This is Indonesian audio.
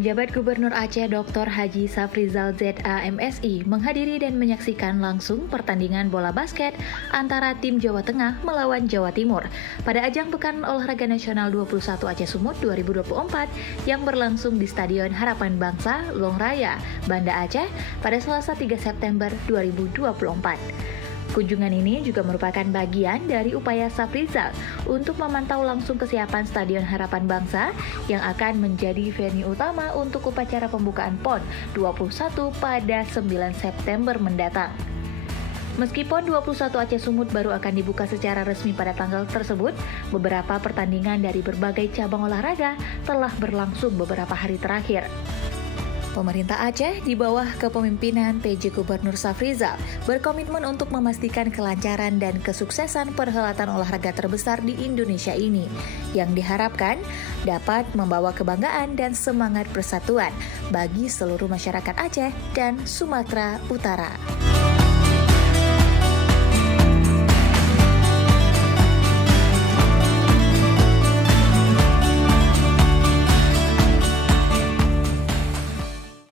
Penjabat Gubernur Aceh Dr. Haji Safrizal ZA MSI menghadiri dan menyaksikan langsung pertandingan bola basket antara tim Jawa Tengah melawan Jawa Timur pada ajang Pekan Olahraga Nasional 21 Aceh Sumut 2024 yang berlangsung di Stadion Harapan Bangsa, Long Raya, Banda Aceh pada Selasa 3 September 2024. Kunjungan ini juga merupakan bagian dari upaya Safrizal untuk memantau langsung kesiapan Stadion Harapan Bangsa yang akan menjadi venue utama untuk upacara pembukaan PON 21 pada 9 September mendatang. Meski PON 21 Aceh Sumut baru akan dibuka secara resmi pada tanggal tersebut, beberapa pertandingan dari berbagai cabang olahraga telah berlangsung beberapa hari terakhir. Pemerintah Aceh di bawah kepemimpinan PJ Gubernur Safrizal berkomitmen untuk memastikan kelancaran dan kesuksesan perhelatan olahraga terbesar di Indonesia ini, yang diharapkan dapat membawa kebanggaan dan semangat persatuan bagi seluruh masyarakat Aceh dan Sumatera Utara.